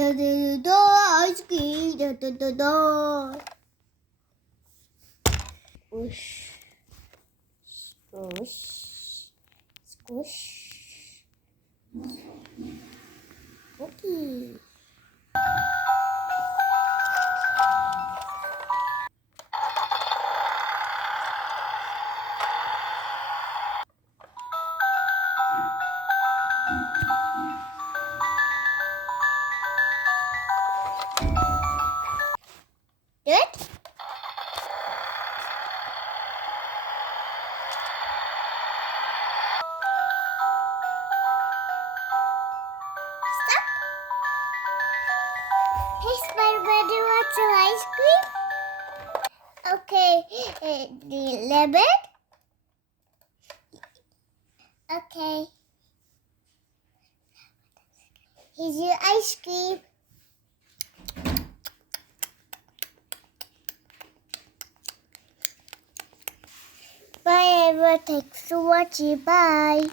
Ice cream. Squish. Squish. Squish. Cookie. Do it. Stop. Hey, Spider-Man, do you want some ice cream? Okay, the lemon. Okay. Here's your ice cream. Bye, everyone. Thanks for watching. Bye.